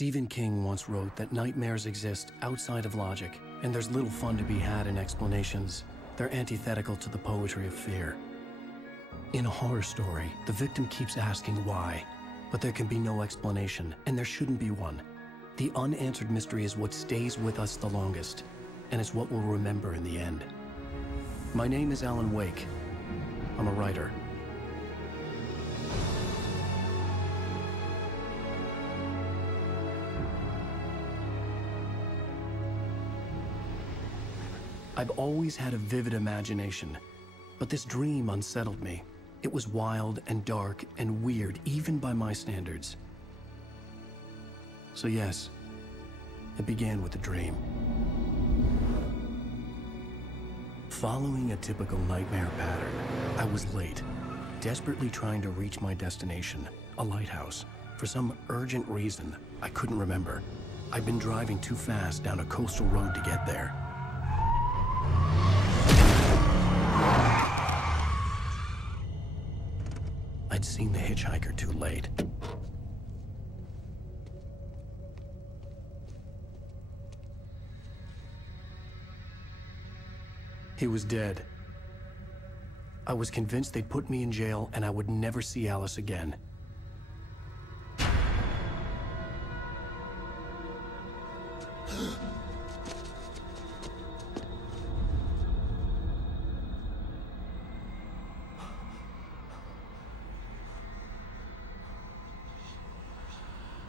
Stephen King once wrote that nightmares exist outside of logic, and there's little fun to be had in explanations. They're antithetical to the poetry of fear. In a horror story, the victim keeps asking why, but there can be no explanation, and there shouldn't be one. The unanswered mystery is what stays with us the longest, and it's what we'll remember in the end. My name is Alan Wake. I'm a writer. I've always had a vivid imagination, but this dream unsettled me. It was wild and dark and weird, even by my standards. So yes, it began with a dream. Following a typical nightmare pattern, I was late, desperately trying to reach my destination, a lighthouse. For some urgent reason, I couldn't remember. I'd been driving too fast down a coastal road to get there. I'd seen the hitchhiker too late. He was dead. I was convinced they'd put me in jail and I would never see Alice again.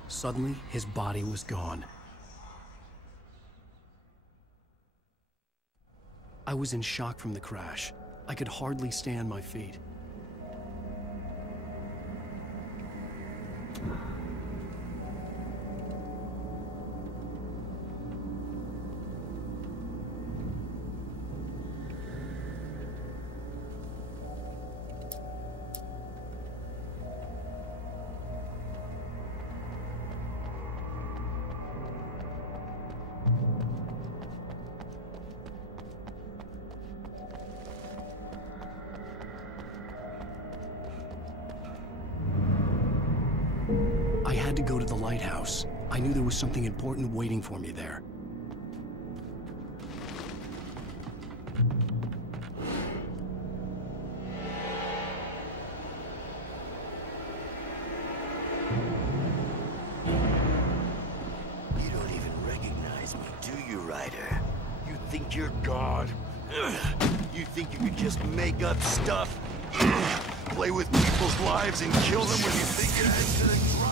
Suddenly, his body was gone. I was in shock from the crash. I could hardly stay on my feet. I had to go to the lighthouse. I knew there was something important waiting for me there. You don't even recognize me, do you, Ryder? You think you're God? You think you could just make up stuff? Play with people's lives and kill them when you think you're into the drama?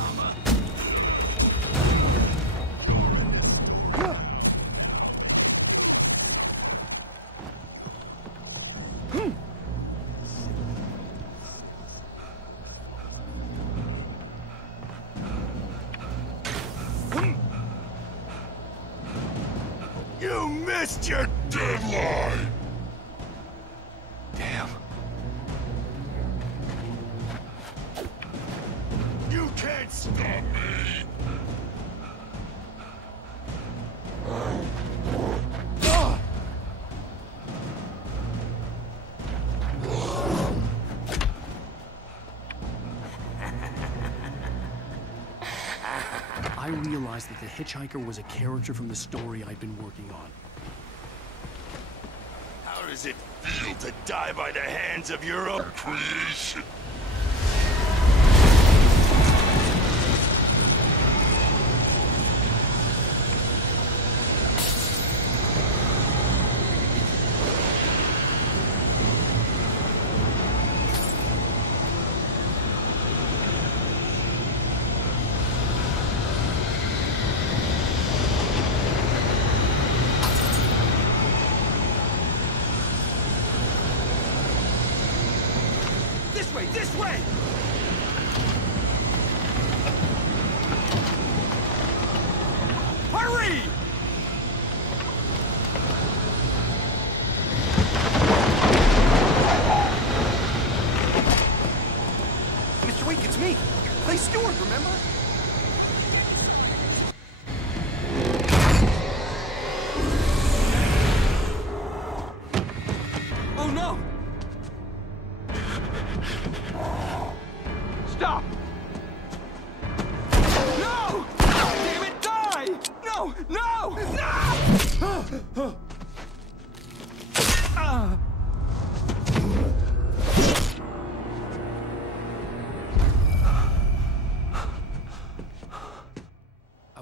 You missed your deadline! Damn. You can't stop me! I realized that the hitchhiker was a character from the story I'd been working on. How does it feel to die by the hands of your own creation? This way! Hurry! Mr. Wake, it's me. Clay Stewart, remember? Oh no! Stop! No! Damn it! I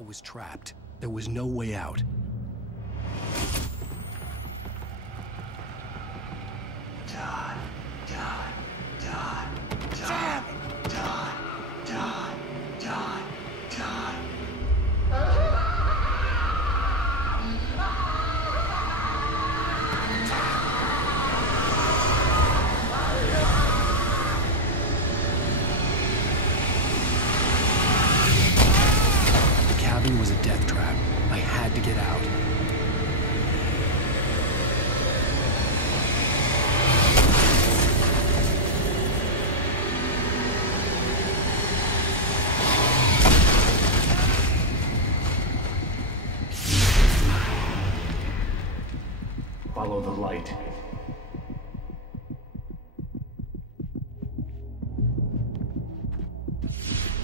was trapped. There was no way out. It was a death trap. I had to get out. Follow the light.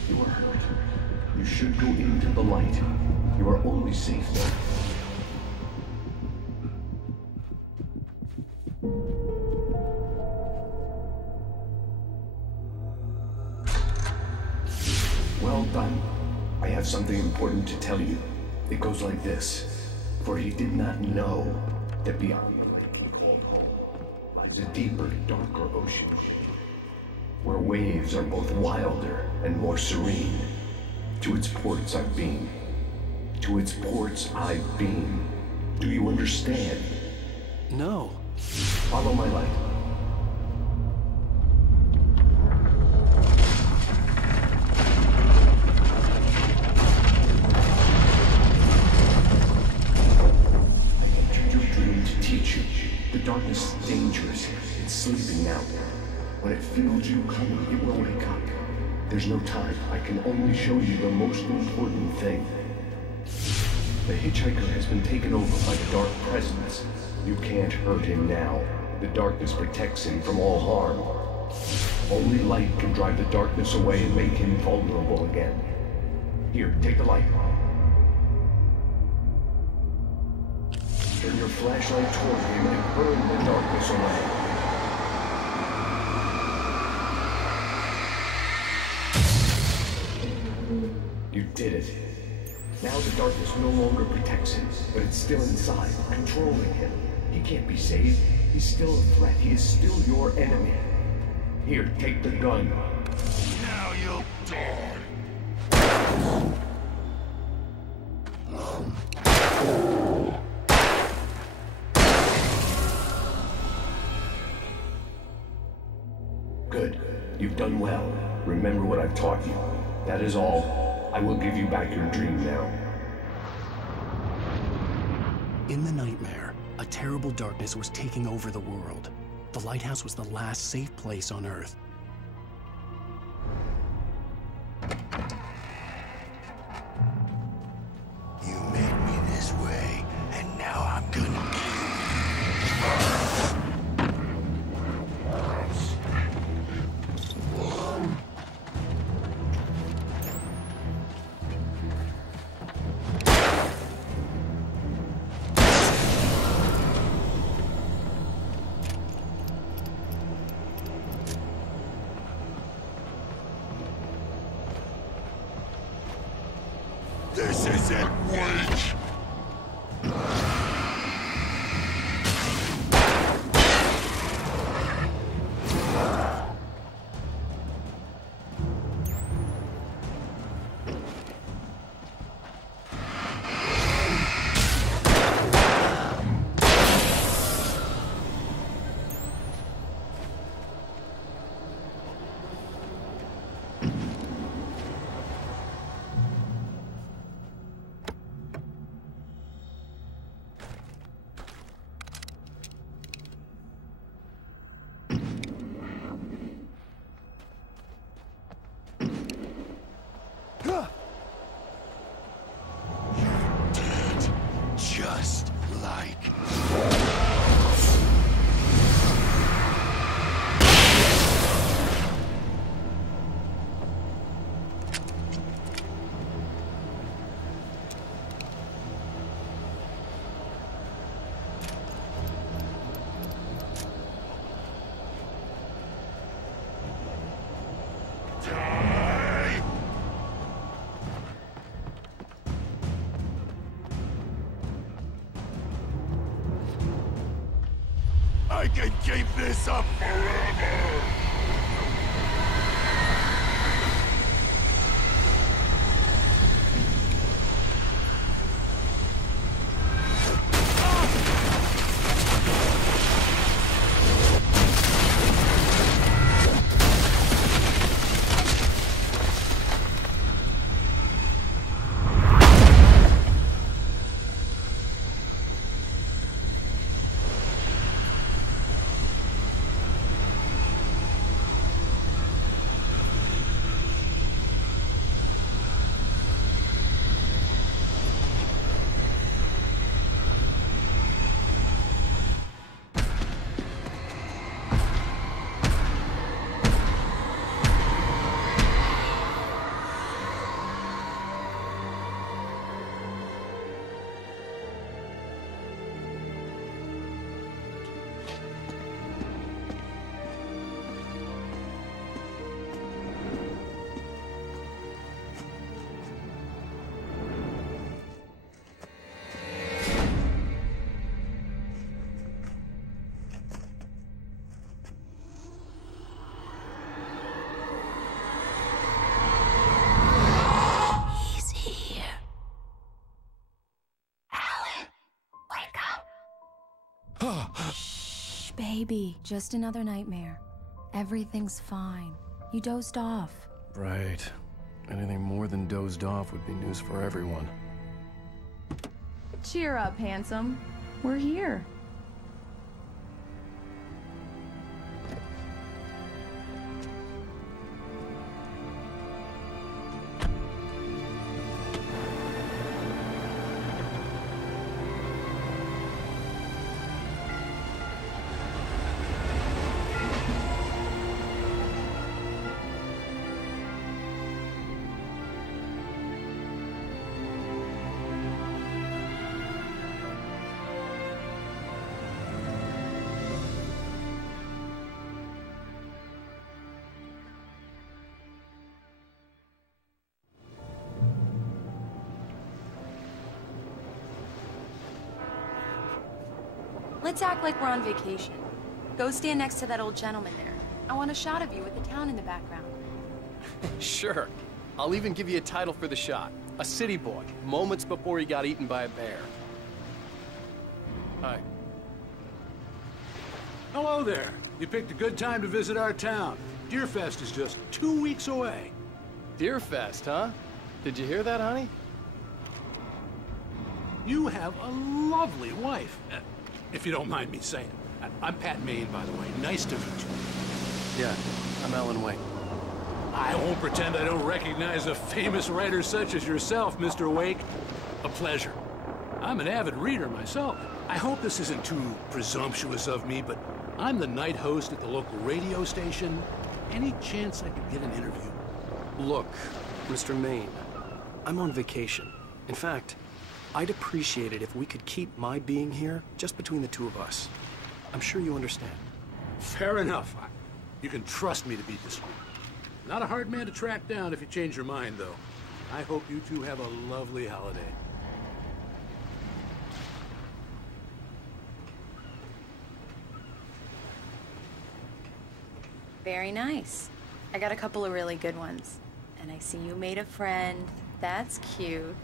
You are hurt. You should go into the light. You are only safe there. Well done. I have something important to tell you. It goes like this. For he did not know that beyond lies a deeper, darker ocean, where waves are both wilder and more serene. To its ports I've been. To its ports I've been. Do you understand? No. Follow my light. I entered your dream to teach you. The darkness is dangerous. It's sleeping now. When it feels you coming, it will wake up. There's no time. I can only show you the most important thing. The hitchhiker has been taken over by the dark presence. You can't hurt him now. The darkness protects him from all harm. Only light can drive the darkness away and make him vulnerable again. Here, take the light. Turn your flashlight toward him and burn the darkness away. You did it. Now the darkness no longer protects him, but it's still inside, controlling him. He can't be saved. He's still a threat. He is still your enemy. Here, take the gun. Now you'll die. Good. You've done well. Remember what I've taught you. That is all. I will give you back your dream now. In the nightmare, a terrible darkness was taking over the world. The lighthouse was the last safe place on Earth. You made me this way, and now I'm gonna This isn't wait! Just like... can keep this up forever! Shh, baby. Just another nightmare. Everything's fine. You dozed off. Right. Anything more than dozed off would be news for everyone. Cheer up, handsome. We're here. Let's act like we're on vacation. Go stand next to that old gentleman there. I want a shot of you with the town in the background. Sure. I'll even give you a title for the shot. A city boy, moments before he got eaten by a bear. Hi. Hello there. You picked a good time to visit our town. Deerfest is just 2 weeks away. Deerfest, huh? Did you hear that, honey? You have a lovely wife. If you don't mind me saying. I'm Pat Maine, by the way. Nice to meet you. Yeah, I'm Alan Wake. I won't pretend I don't recognize a famous writer such as yourself, Mr. Wake. A pleasure. I'm an avid reader myself. I hope this isn't too presumptuous of me, but I'm the night host at the local radio station. Any chance I could get an interview? Look, Mr. Maine, I'm on vacation. In fact, I'd appreciate it if we could keep my being here just between the two of us. I'm sure you understand. Fair enough. You can trust me to be discreet. Not a hard man to track down if you change your mind, though. I hope you two have a lovely holiday. Very nice. I got a couple of really good ones. And I see you made a friend. That's cute.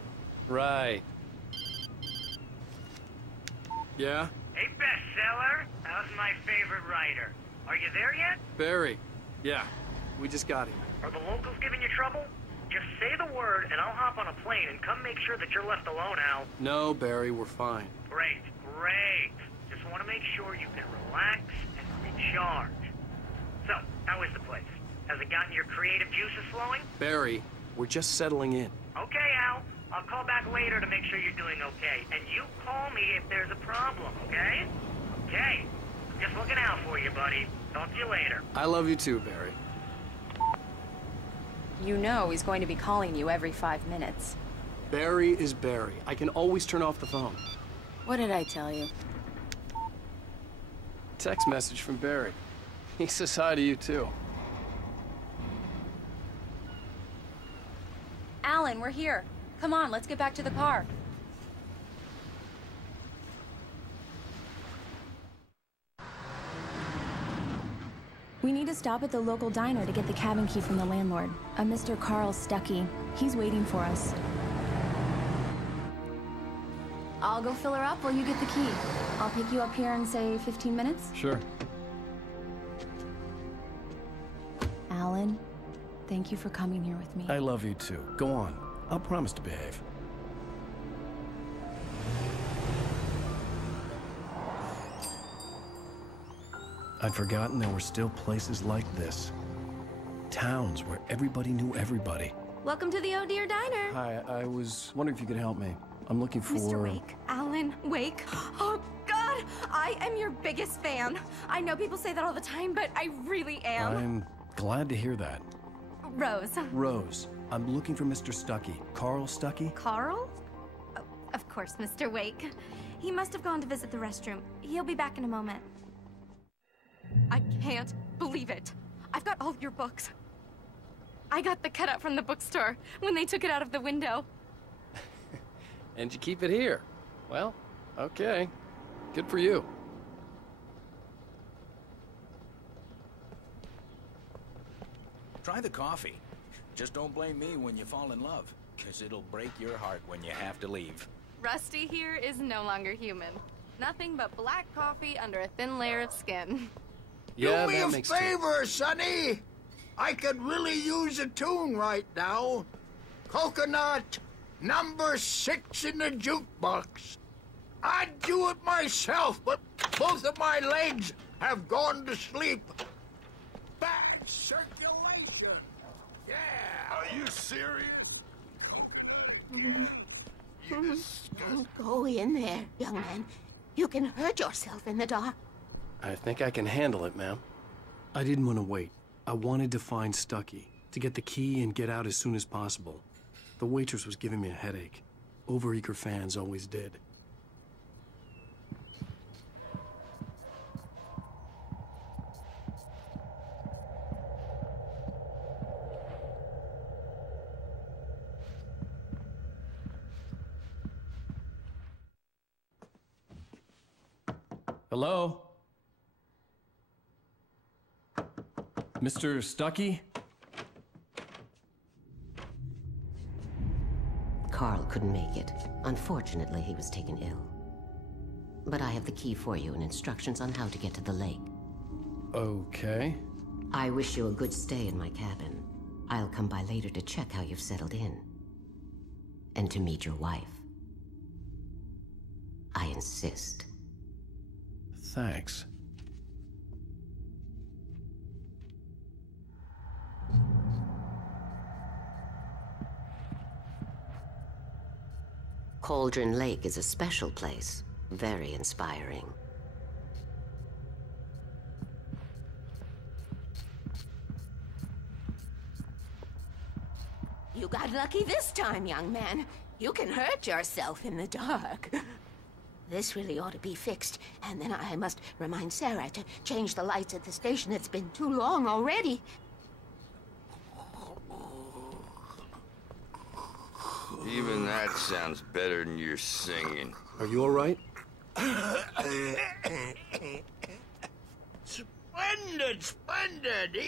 Right. Yeah? Hey, bestseller. How's my favorite writer? Are you there yet? Barry. Yeah. We just got him. Are the locals giving you trouble? Just say the word and I'll hop on a plane and come make sure that you're left alone, Al. No, Barry, we're fine. Great, great. Just want to make sure you can relax and recharge. So, how is the place? Has it gotten your creative juices flowing? Barry, we're just settling in. Okay, Al. I'll call back later to make sure you're doing okay. And you call me if there's a problem, okay? Okay. Just looking out for you, buddy. Talk to you later. I love you too, Barry. You know he's going to be calling you every 5 minutes. Barry is Barry. I can always turn off the phone. What did I tell you? Text message from Barry. He says hi to you too. Alan, we're here. Come on, let's get back to the car. We need to stop at the local diner to get the cabin key from the landlord, a Mr. Carl Stuckey. He's waiting for us. I'll go fill her up while you get the key. I'll pick you up here in, say, 15 minutes? Sure. Alan, thank you for coming here with me. I love you too. Go on. I'll promise to behave. I'd forgotten there were still places like this. Towns where everybody knew everybody. Welcome to the Oh Dear Diner. Hi, I was wondering if you could help me. I'm looking for... Mr. Wake. Alan Wake. Oh, God! I am your biggest fan. I know people say that all the time, but I really am. I'm glad to hear that. Rose. Rose, I'm looking for Mr. Stuckey. Carl Stuckey? Carl? Oh, of course, Mr. Wake. He must have gone to visit the restroom. He'll be back in a moment. I can't believe it. I've got all your books. I got the cutout from the bookstore when they took it out of the window. And you keep it here. Well, okay. Good for you. Try the coffee. Just don't blame me when you fall in love, because it'll break your heart when you have to leave. Rusty here is no longer human. Nothing but black coffee under a thin layer of skin. Yeah, do me that a makes favor, Sonny. I could really use a tune right now. Coconut, number 6 in the jukebox. I'd do it myself, but both of my legs have gone to sleep. Bad circulation. Yeah. Are you serious? Go in there, young man. You can hurt yourself in the dark. I think I can handle it, ma'am. I didn't want to wait. I wanted to find Stuckey, to get the key and get out as soon as possible. The waitress was giving me a headache. Overeager fans always did. Hello? Mr. Stuckey? Carl couldn't make it. Unfortunately, he was taken ill. But I have the key for you and instructions on how to get to the lake. Okay. I wish you a good stay in my cabin. I'll come by later to check how you've settled in. And to meet your wife. I insist. Thanks. Cauldron Lake is a special place. Very inspiring. You got lucky this time, young man. You can hurt yourself in the dark. This really ought to be fixed, and then I must remind Sarah to change the lights at the station. It's been too long already. Even that sounds better than your singing. Are you all right? Splendid, splendid.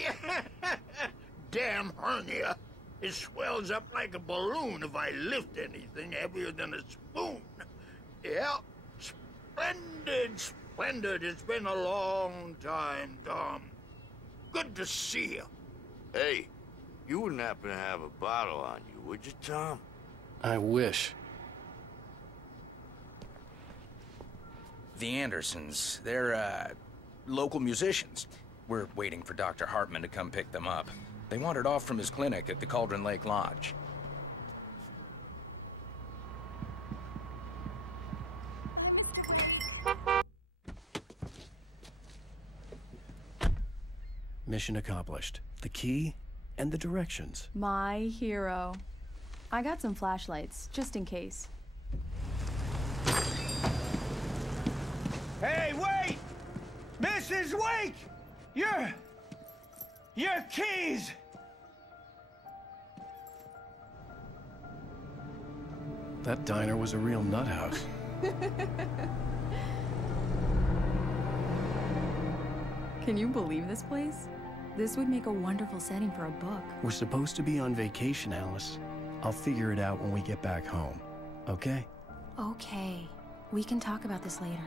Damn hernia. It swells up like a balloon if I lift anything heavier than a spoon. Yeah, splendid, splendid. It's been a long time, Tom. Good to see you. Hey, you wouldn't happen to have a bottle on you, would you, Tom? I wish. The Andersons, they're, local musicians. We're waiting for Dr. Hartman to come pick them up. They wandered off from his clinic at the Cauldron Lake Lodge. Mission accomplished. The key and the directions. My hero. I got some flashlights, just in case. Hey, wait! Mrs. Wake! Your keys! That diner was a real nut house. Can you believe this place? This would make a wonderful setting for a book. We're supposed to be on vacation, Alice. I'll figure it out when we get back home, okay? Okay. We can talk about this later.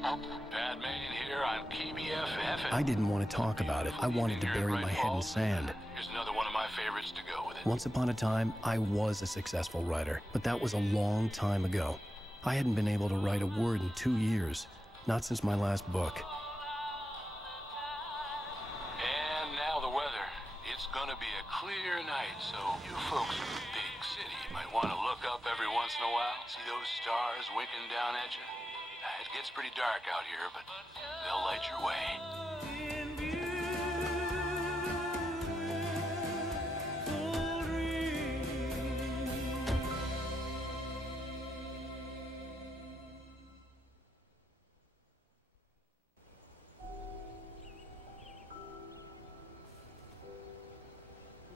Padman here on KBFF. I didn't want to talk about it. I wanted to bury my head in sand. Here's another one of my favorites to go with it. Once upon a time, I was a successful writer, but that was a long time ago. I hadn't been able to write a word in 2 years, not since my last book. And now the weather. It's gonna be a clear night, so you folks in the big city might want to look up every once in a while, see those stars winking down at you. It gets pretty dark out here, but they'll light your way.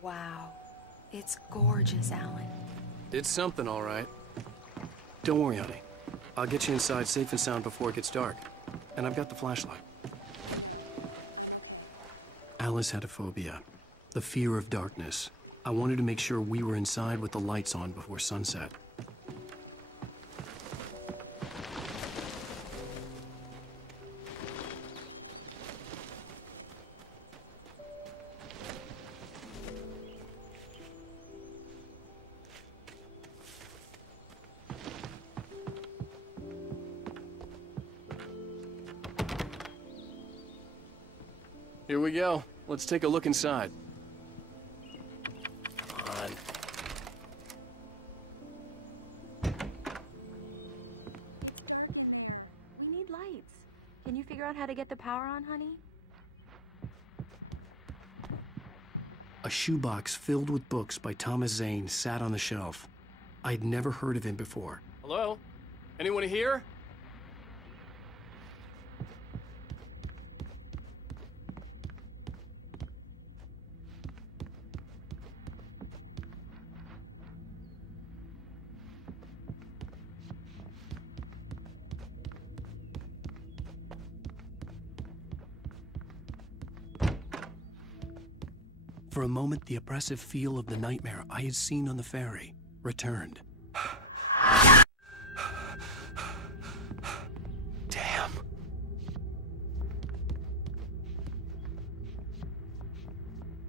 Wow. It's gorgeous, Alan. It's something, all right. Don't worry, honey. I'll get you inside safe and sound before it gets dark. And I've got the flashlight. Alice had a phobia. The fear of darkness. I wanted to make sure we were inside with the lights on before sunset. Here we go. Let's take a look inside. Come on. We need lights. Can you figure out how to get the power on, honey? A shoebox filled with books by Thomas Zane sat on the shelf. I'd never heard of him before. Hello? Anyone here? For a moment, the oppressive feel of the nightmare I had seen on the ferry returned. Damn.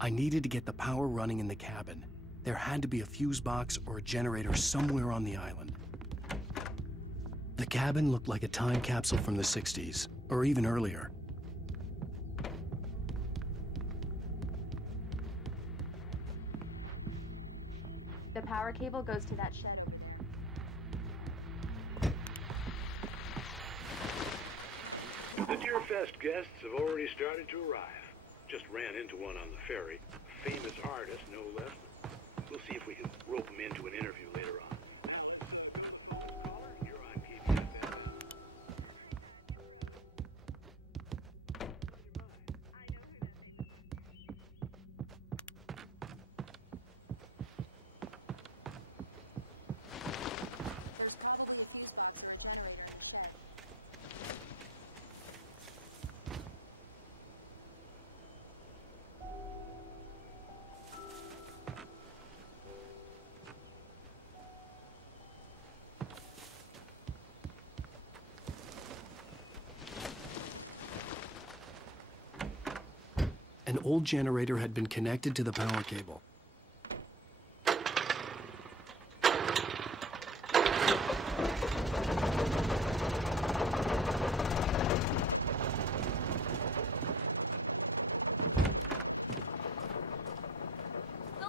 I needed to get the power running in the cabin. There had to be a fuse box or a generator somewhere on the island. The cabin looked like a time capsule from the 60s, or even earlier. The power cable goes to that shed. The Deerfest guests have already started to arrive. Just ran into one on the ferry. A famous artist, no less. We'll see if we can rope him into an interview later on. Caller, you're on KBFF. An old generator had been connected to the power cable. The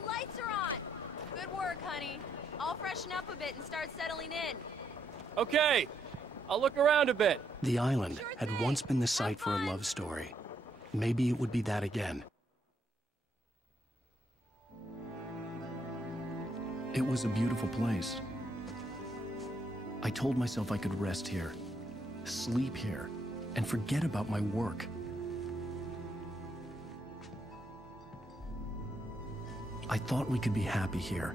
lights are on! Good work, honey. I'll freshen up a bit and start settling in. Okay. I'll look around a bit. The island had once been the site for a love story. Maybe it would be that again. It was a beautiful place. I told myself I could rest here, sleep here, and forget about my work. I thought we could be happy here.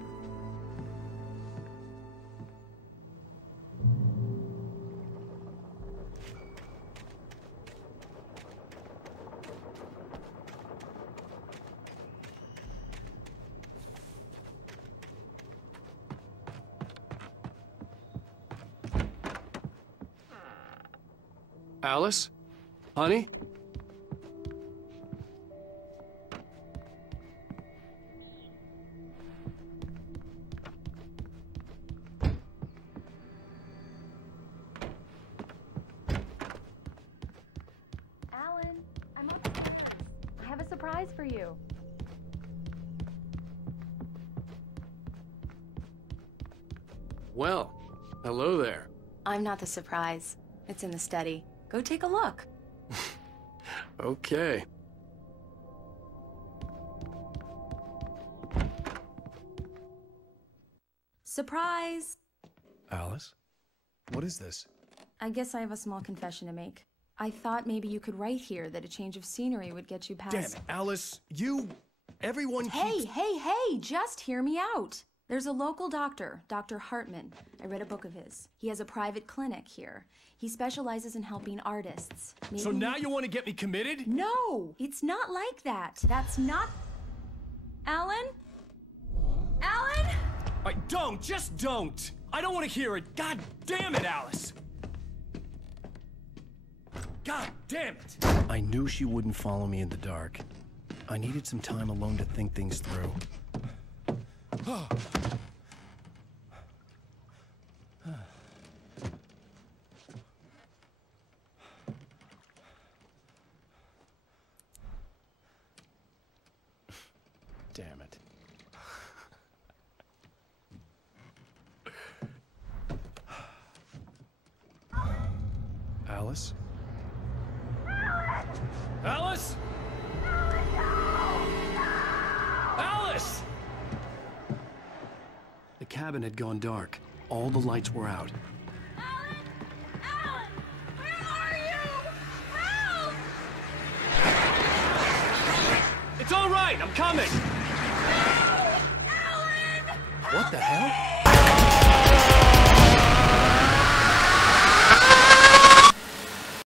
Alice? Honey? Alan, I'm up. I have a surprise for you. Well, hello there. I'm not the surprise. It's in the study. Go take a look. Okay. Surprise! Alice? What is this? I guess I have a small confession to make. I thought maybe you could write here that a change of scenery would get you past— Damn it, Alice. Everyone Hey, just hear me out. There's a local doctor, Dr. Hartman. I read a book of his. He has a private clinic here. He specializes in helping artists. So now you want to get me committed? No, it's not like that. That's not... Alan? Alan? Just don't! I don't want to hear it. God damn it, Alice! God damn it! I knew she wouldn't follow me in the dark. I needed some time alone to think things through. Damn it. Alice? Alice? Alice! The cabin had gone dark. All the lights were out. It's all right, I'm coming! What the hell?